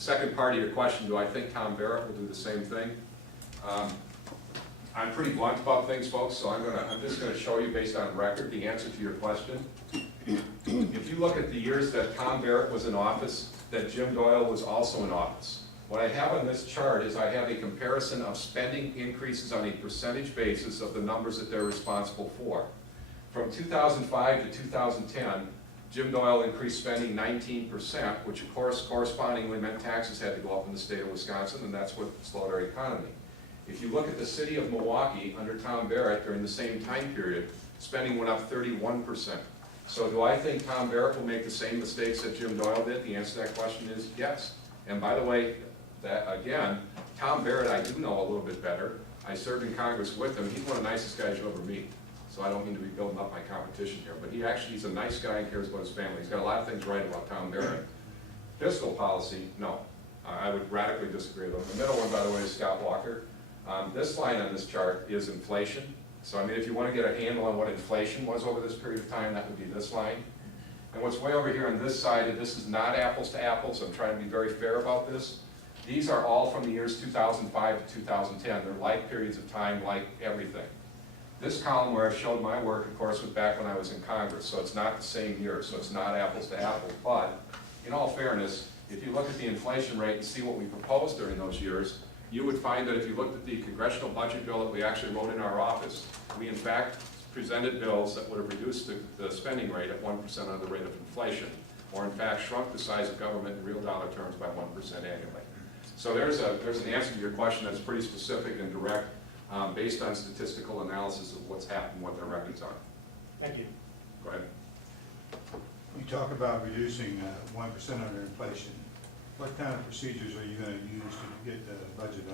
The second part of your question, do I think Tom Barrett will do the same thing? I'm pretty blunt about things, folks, so I'm just gonna show you based on record the answer to your question. If you look at the years that Tom Barrett was in office, that Jim Doyle was also in office. What I have on this chart is I have a comparison of spending increases on a percentage basis of the numbers that they're responsible for. From 2005 to 2010, Jim Doyle increased spending 19%, which of course correspondingly meant taxes had to go up in the state of Wisconsin, and that's what slowed our economy. If you look at the city of Milwaukee under Tom Barrett during the same time period, spending went up 31%. So do I think Tom Barrett will make the same mistakes that Jim Doyle did? The answer to that question is yes. And by the way, that again, Tom Barrett I do know a little bit better. I served in Congress with him. He's one of the nicest guys you'll ever meet. So I don't mean to be building up my competition here, but he's a nice guy and cares about his family. He's got a lot of things right about Tom Barrett. Fiscal policy, no. I would radically disagree with him. The middle one, by the way, is Scott Walker. This line on this chart is inflation. So I mean, if you want to get a handle on what inflation was over this period of time, that would be this line. And what's way over here on this side, and this is not apples to apples, I'm trying to be very fair about this. These are all from the years 2005 to 2010. They're like periods of time, like everything. This column where I've shown my work, of course, was back when I was in Congress, so it's not the same year, so it's not apples to apples. But in all fairness, if you look at the inflation rate and see what we proposed during those years, you would find that if you looked at the congressional budget bill that we actually wrote in our office, we in fact presented bills that would have reduced the spending rate at 1% on the rate of inflation, or in fact shrunk the size of government in real dollar terms by 1% annually. So there's an answer to your question that's pretty specific and direct, based on statistical analysis of what's happened and what their records are. Thank you. Go ahead. You talk about reducing 1% under inflation. What kind of procedures are you going to use to get the budget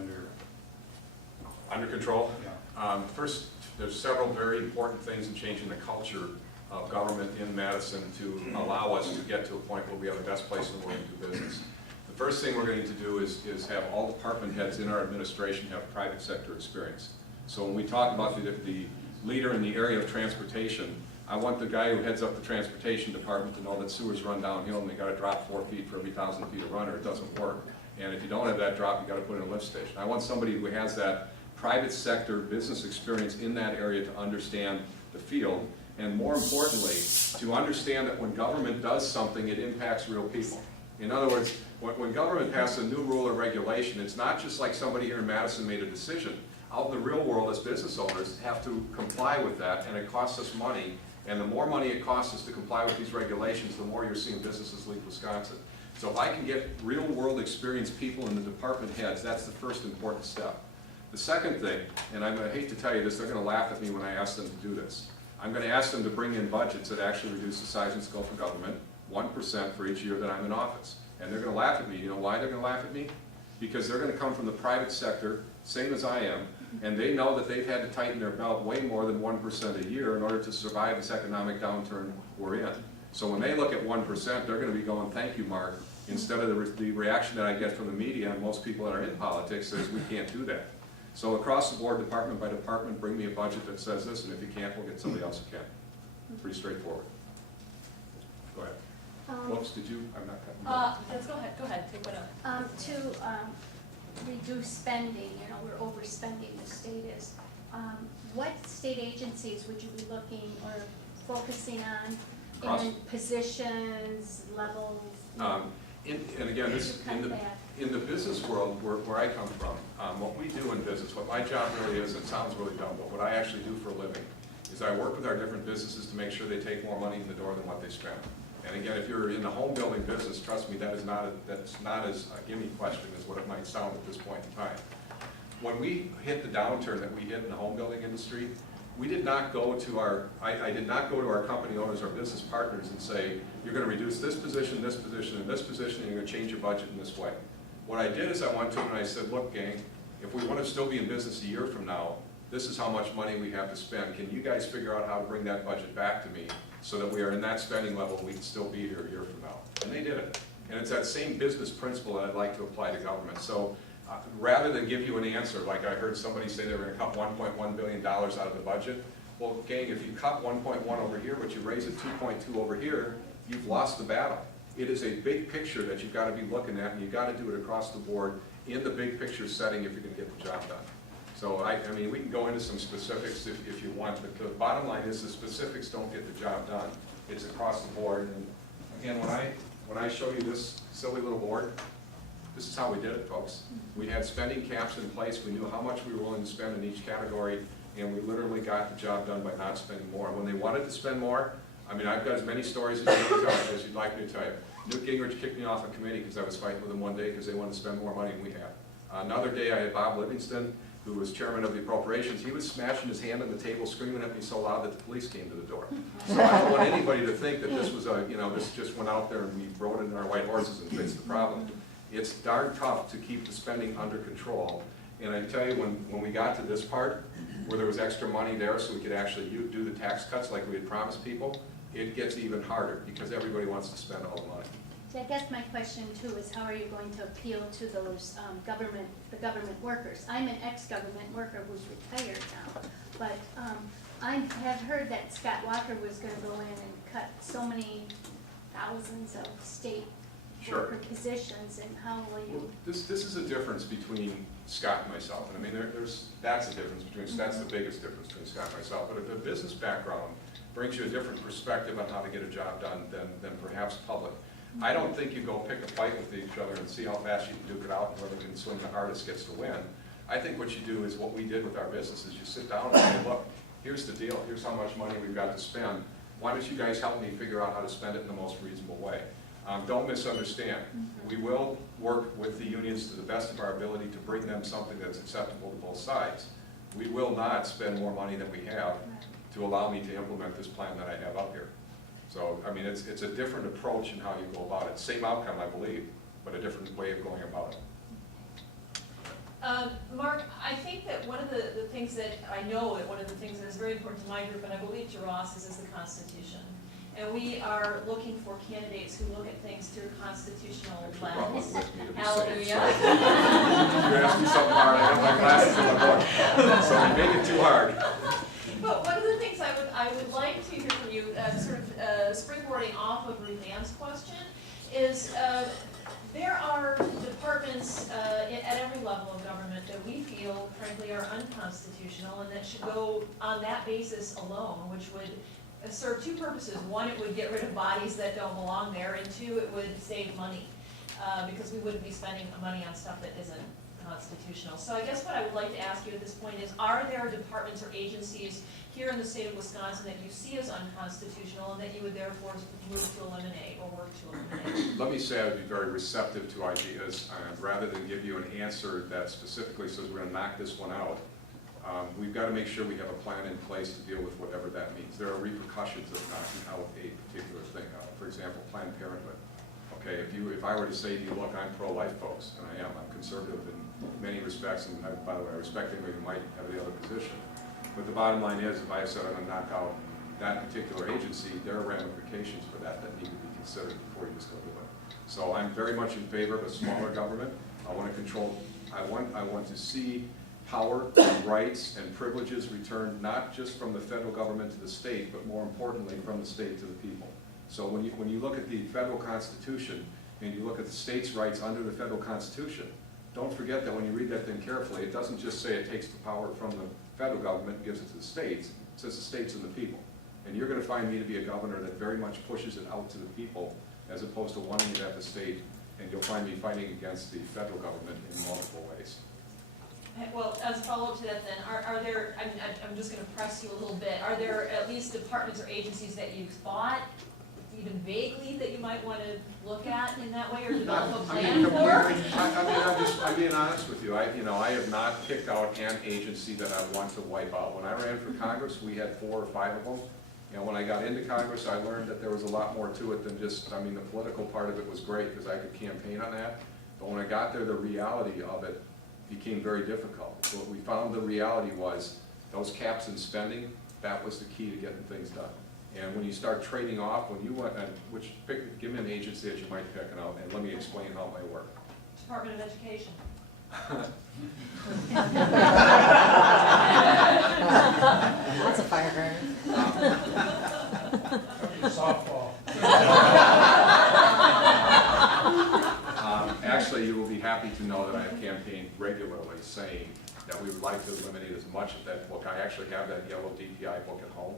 Under control? Yeah. First, there's several very important things in changing the culture of government in Madison to allow us to get to a point where we have the best place in the world to do business. The first thing we're going to do is have all department heads in our administration have private sector experience. So when we talk about the leader in the area of transportation, I want the guy who heads up the transportation department to know that sewers run downhill and they got to drop 4 feet for every 1,000 feet of run or it doesn't work. And if you don't have that drop, you got to put in a lift station. I want somebody who has that private sector business experience in that area to understand the field, and more importantly, to understand that when government does something, it impacts real people. In other words, when government passes a new rule or regulation, it's not just like somebody here in Madison made a decision. Out in the real world, as business owners, have to comply with that, and it costs us money. And the more money it costs us to comply with these regulations, the more you're seeing businesses leave Wisconsin. So if I can get real world experienced people in the department heads, that's the first important step. The second thing, and I hate to tell you this, they're going to laugh at me when I ask them to do this. I'm going to ask them to bring in budgets that actually reduce the size and scope of government 1% for each year that I'm in office. And they're going to laugh at me. You know why they're going to laugh at me? Because they're going to come from the private sector, same as I am, and they know that they've had to tighten their belt way more than 1% a year in order to survive this economic downturn we're in. So when they look at 1%, they're going to be going, thank you, Mark, instead of the reaction that I get from the media and most people that are in politics says we can't do that. So across the board, department by department, bring me a budget that says this, and if you can't, we'll get somebody else who can. Pretty straightforward. Go ahead. Whoops, did you? I'm not cutting. Let's go ahead, take one up. To reduce spending, you know, we're overspending, the state is. What state agencies would you be looking or focusing on in positions, levels? And again, this, in the business world where I come from, what we do in business, what my job really is, it sounds really dumb, but what I actually do for a living is I work with our different businesses to make sure they take more money in the door than what they spend. And again, if you're in the home building business, trust me, that's not as a gimme question as what it might sound at this point in time. When we hit the downturn that we hit in the home building industry, we did not go to I did not go to our company owners or business partners and say, you're going to reduce this position, and this position, and this position, and you're going to change your budget in this way. What I did is I went to them and I said, look, gang, if we want to still be in business a year from now, this is how much money we have to spend. Can you guys figure out how to bring that budget back to me so that we are in that spending level and we can still be here a year from now? And they did it. And it's that same business principle that I'd like to apply to government. So rather than give you an answer, like I heard somebody say they were going to cut $1.1 billion out of the budget, well, gang, if you cut 1.1 over here, but you raise it 2.2 over here, you've lost the battle. It is a big picture that you've got to be looking at, and you've got to do it across the board in the big picture setting if you're going to get the job done. So I mean, we can go into some specifics if you want, but the bottom line is the specifics don't get the job done. It's across the board. And again, when I show you this silly little board, this is how we did it, folks. We had spending caps in place. We knew how much we were willing to spend in each category, and we literally got the job done by not spending more. When they wanted to spend more, I mean, I've got as many stories as you'd like me to tell you. Newt Gingrich kicked me off a committee because I was fighting with him one day because they wanted to spend more money than we had. Another day I had Bob Livingston, who was chairman of the appropriations. He was smashing his hand on the table, screaming at me so loud that the police came to the door. So I don't want anybody to think that this was this just went out there and we rode it in our white horses and fixed the problem. It's darn tough to keep the spending under control. And I tell you, when we got to this part, where there was extra money there so we could actually do the tax cuts like we had promised people, it gets even harder because everybody wants to spend all the money. So I guess my question too is how are you going to appeal to those the government workers? I'm an ex-government worker who's retired now, but I have heard that Scott Walker was going to go in and cut so many thousands of state worker positions, and how will you? Well, this is a difference between Scott and myself, and I mean that's the difference between that's the biggest difference between Scott and myself. But a business background brings you a different perspective on how to get a job done than perhaps public. I don't think you go pick a fight with each other and see how fast you can duke it out and whoever can swing the hardest gets to win. I think what you do is what we did with our business is you sit down and say, look, here's the deal, here's how much money we've got to spend. Why don't you guys help me figure out how to spend it in the most reasonable way? Don't misunderstand. We will work with the unions to the best of our ability to bring them something that's acceptable to both sides. We will not spend more money than we have to allow me to implement this plan that I have up here. So, I mean, it's a different approach in how you go about it. Same outcome, I believe, but a different way of going about it. Mark, I think that one of the things that I know that one of the things that is very important to my group, and I believe to Ross, is the Constitution. And we are looking for candidates who look at things through constitutional lens. Hallelujah. You're asking something hard. I have my glasses in my book, so you make it too hard. But one of the things I would like to hear from you, sort of springboarding off of Ruth Ann's question, is there are departments at every level of government that we feel, frankly, are unconstitutional and that should go on that basis alone, which would serve two purposes. One, it would get rid of bodies that don't belong there, and two, it would save money because we wouldn't be spending money on stuff that isn't constitutional. So I guess what I would like to ask you at this point is, are there departments or agencies here in the state of Wisconsin that you see as unconstitutional and that you would therefore move to eliminate or work to eliminate? Let me say I would be very receptive to ideas, rather than give you an answer that specifically says we're going to knock this one out. We've got to make sure we have a plan in place to deal with whatever that means. There are repercussions of knocking out a particular thing out. For example, Planned Parenthood. Okay, if I were to say to you, look, I'm pro-life, folks, and I am. I'm conservative in many respects, and by the way, I respect anybody who might have the other position. But the bottom line is, if I said I'm going to knock out that particular agency, there are ramifications for that need to be considered before you just go do it. So I'm very much in favor of a smaller government. I want to control. I want to see power, rights, and privileges returned not just from the federal government to the state, but more importantly from the state to the people. So when you look at the federal Constitution and you look at the states' rights under the federal Constitution, don't forget that when you read that thing carefully, it doesn't just say it takes the power from the federal government and gives it to the states. It says the states and the people. And you're going to find me to be a governor that very much pushes it out to the people as opposed to wanting it at the state. And you'll find me fighting against the federal government in multiple ways. Well, as a follow-up to that then, are there, I'm just going to press you a little bit, are there at least departments or agencies that you've thought, even vaguely, that you might want to look at in that way or develop a plan for? I'm being honest with you. I have not picked out an agency that I want to wipe out. When I ran for Congress, we had 4 or 5 of them. When I got into Congress, I learned that there was a lot more to it than just, the political part of it was great because I could campaign on that. But when I got there, the reality of it became very difficult. So what we found the reality was those caps in spending, that was the key to getting things done. And when you start trading off, when you want, give me an agency that you might pick and let me explain how it might work. Department of Education. That's a fire hydrant. Softball. be happy to know that I have campaigned regularly saying that we would like to eliminate as much of that book. I actually have that yellow DPI book at home,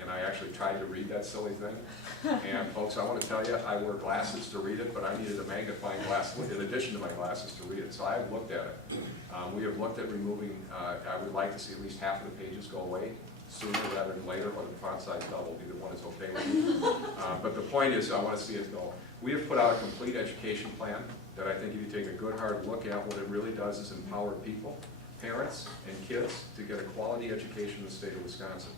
and I actually tried to read that silly thing. And folks, I want to tell you, I wore glasses to read it, but I needed a magnifying glass in addition to my glasses to read it, so I've looked at it. We have looked at removing, I would like to see at least half of the pages go away sooner rather than later, or the font size doubled, either one is okay with me. But the point is, I want to see it go. We have put out a complete education plan that I think if you take a good hard look at, what it really does is empower people, parents and kids to get a quality education in the state of Wisconsin.